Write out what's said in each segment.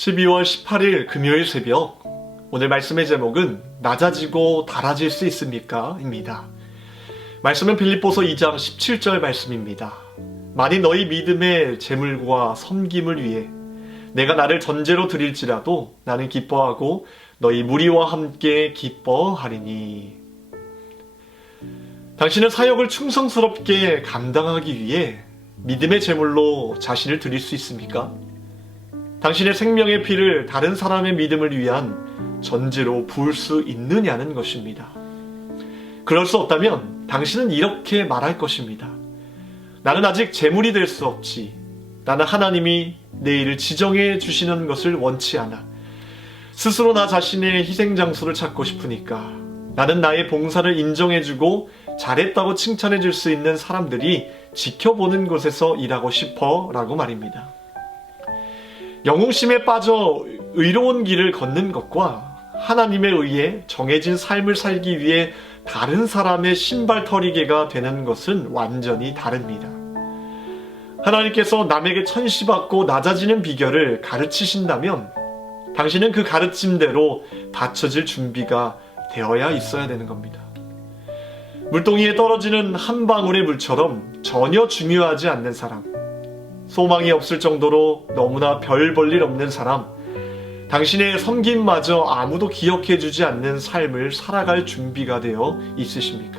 12월 18일 금요일 새벽, 오늘 말씀의 제목은 낮아지고 달아질 수 있습니까? 입니다. 말씀은 빌립보서 2장 17절 말씀입니다. 만일 너희 믿음의 재물과 섬김을 위해 내가 나를 전제로 드릴지라도 나는 기뻐하고 너희 무리와 함께 기뻐하리니. 당신은 사역을 충성스럽게 감당하기 위해 믿음의 제물로 자신을 드릴 수 있습니까? 당신의 생명의 피를 다른 사람의 믿음을 위한 전제로 부을 수 있느냐는 것입니다. 그럴 수 없다면 당신은 이렇게 말할 것입니다. 나는 아직 제물이 될 수 없지. 나는 하나님이 내 일을 지정해 주시는 것을 원치 않아. 스스로 나 자신의 희생 장소를 찾고 싶으니까. 나는 나의 봉사를 인정해주고 잘했다고 칭찬해 줄 수 있는 사람들이 지켜보는 곳에서 일하고 싶어 라고 말입니다. 영웅심에 빠져 의로운 길을 걷는 것과 하나님에 의해 정해진 삶을 살기 위해 다른 사람의 신발털이개가 되는 것은 완전히 다릅니다. 하나님께서 남에게 천시받고 낮아지는 비결을 가르치신다면 당신은 그 가르침대로 받쳐질 준비가 되어야 있어야 되는 겁니다. 물동이에 떨어지는 한 방울의 물처럼 전혀 중요하지 않는 사람, 소망이 없을 정도로 너무나 별 볼 일 없는 사람, 당신의 섬김마저 아무도 기억해주지 않는 삶을 살아갈 준비가 되어 있으십니까?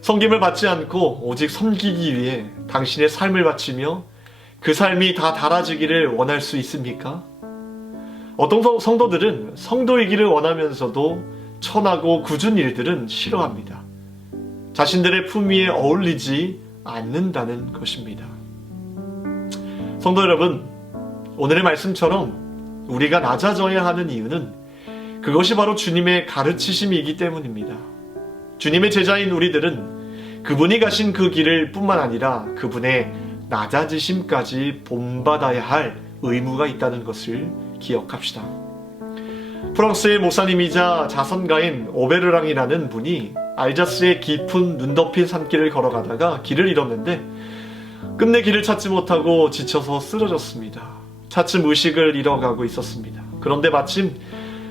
섬김을 받지 않고 오직 섬기기 위해 당신의 삶을 바치며 그 삶이 다 달아지기를 원할 수 있습니까? 어떤 성도들은 성도이기를 원하면서도 천하고 굳은 일들은 싫어합니다. 자신들의 품위에 어울리지 않는다는 것입니다. 성도 여러분, 오늘의 말씀처럼 우리가 낮아져야 하는 이유는 그것이 바로 주님의 가르치심이기 때문입니다. 주님의 제자인 우리들은 그분이 가신 그 길을 뿐만 아니라 그분의 낮아지심까지 본받아야 할 의무가 있다는 것을 기억합시다. 프랑스의 목사님이자 자선가인 오베르랑이라는 분이 알자스의 깊은 눈 덮인 산길을 걸어가다가 길을 잃었는데 끝내 길을 찾지 못하고 지쳐서 쓰러졌습니다. 차츰 의식을 잃어가고 있었습니다. 그런데 마침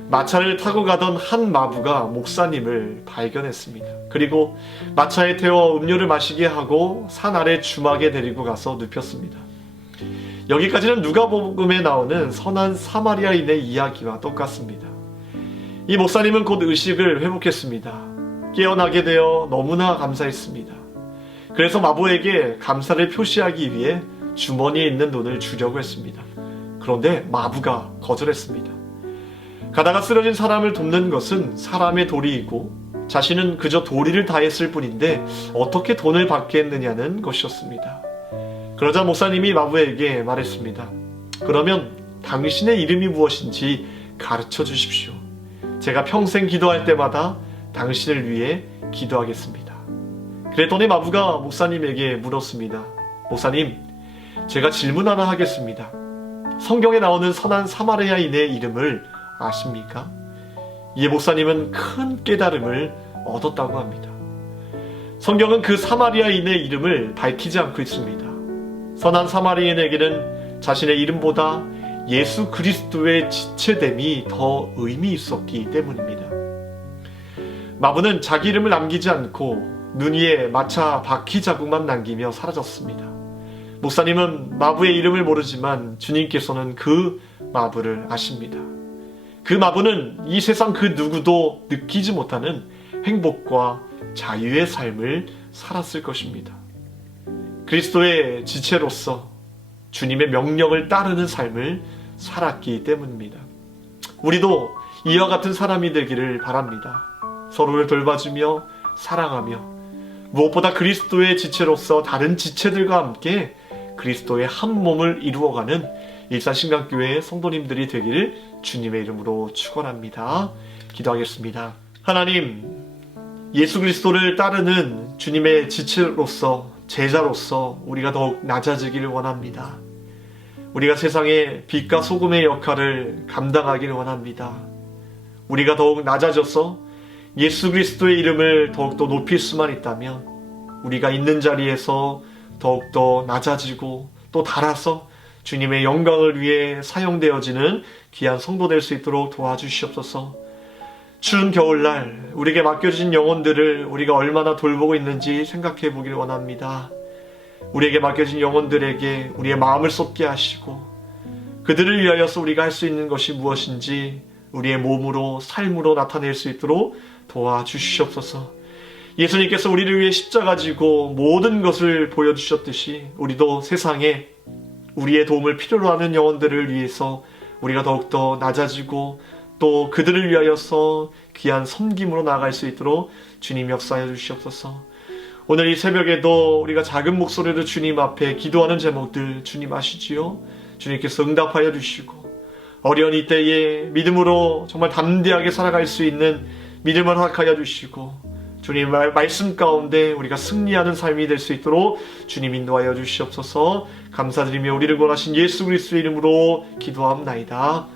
마차를 타고 가던 한 마부가 목사님을 발견했습니다. 그리고 마차에 태워 음료를 마시게 하고 산 아래 주막에 데리고 가서 눕혔습니다. 여기까지는 누가복음에 나오는 선한 사마리아인의 이야기와 똑같습니다. 이 목사님은 곧 의식을 회복했습니다. 깨어나게 되어 너무나 감사했습니다. 그래서 마부에게 감사를 표시하기 위해 주머니에 있는 돈을 주려고 했습니다. 그런데 마부가 거절했습니다. 가다가 쓰러진 사람을 돕는 것은 사람의 도리이고 자신은 그저 도리를 다했을 뿐인데 어떻게 돈을 받겠느냐는 것이었습니다. 그러자 목사님이 마부에게 말했습니다. 그러면 당신의 이름이 무엇인지 가르쳐 주십시오. 제가 평생 기도할 때마다 당신을 위해 기도하겠습니다. 그랬더니 마부가 목사님에게 물었습니다. 목사님, 제가 질문 하나 하겠습니다. 성경에 나오는 선한 사마리아인의 이름을 아십니까? 이에 목사님은 큰 깨달음을 얻었다고 합니다. 성경은 그 사마리아인의 이름을 밝히지 않고 있습니다. 선한 사마리아인에게는 자신의 이름보다 예수 그리스도의 지체됨이 더 의미 있었기 때문입니다. 마부는 자기 이름을 남기지 않고 눈 위에 마차 바퀴 자국만 남기며 사라졌습니다. 목사님은 마부의 이름을 모르지만 주님께서는 그 마부를 아십니다. 그 마부는 이 세상 그 누구도 느끼지 못하는 행복과 자유의 삶을 살았을 것입니다. 그리스도의 지체로서 주님의 명령을 따르는 삶을 살았기 때문입니다. 우리도 이와 같은 사람이 되기를 바랍니다. 서로를 돌봐주며 사랑하며 무엇보다 그리스도의 지체로서 다른 지체들과 함께 그리스도의 한 몸을 이루어가는 일산신강교회의 성도님들이 되기를 주님의 이름으로 축원합니다. 기도하겠습니다. 하나님, 예수 그리스도를 따르는 주님의 지체로서 제자로서 우리가 더욱 낮아지기를 원합니다. 우리가 세상의 빛과 소금의 역할을 감당하기를 원합니다. 우리가 더욱 낮아져서 예수 그리스도의 이름을 더욱더 높일 수만 있다면 우리가 있는 자리에서 더욱더 낮아지고 또 달아서 주님의 영광을 위해 사용되어지는 귀한 성도 될 수 있도록 도와주시옵소서. 추운 겨울날 우리에게 맡겨진 영혼들을 우리가 얼마나 돌보고 있는지 생각해 보길 원합니다. 우리에게 맡겨진 영혼들에게 우리의 마음을 쏟게 하시고 그들을 위하여서 우리가 할 수 있는 것이 무엇인지 우리의 몸으로 삶으로 나타낼 수 있도록 도와주시옵소서. 예수님께서 우리를 위해 십자가 지고 모든 것을 보여주셨듯이 우리도 세상에 우리의 도움을 필요로 하는 영혼들을 위해서 우리가 더욱더 낮아지고 또 그들을 위하여서 귀한 섬김으로 나아갈 수 있도록 주님 역사해 주시옵소서. 오늘 이 새벽에도 우리가 작은 목소리로 주님 앞에 기도하는 제목들 주님 아시지요? 주님께서 응답하여 주시고 어려운 이때에 믿음으로 정말 담대하게 살아갈 수 있는 믿음을 허락하여 주시고 주님 말씀 가운데 우리가 승리하는 삶이 될 수 있도록 주님 인도하여 주시옵소서. 감사드리며 우리를 구원하신 예수 그리스도의 이름으로 기도합나이다.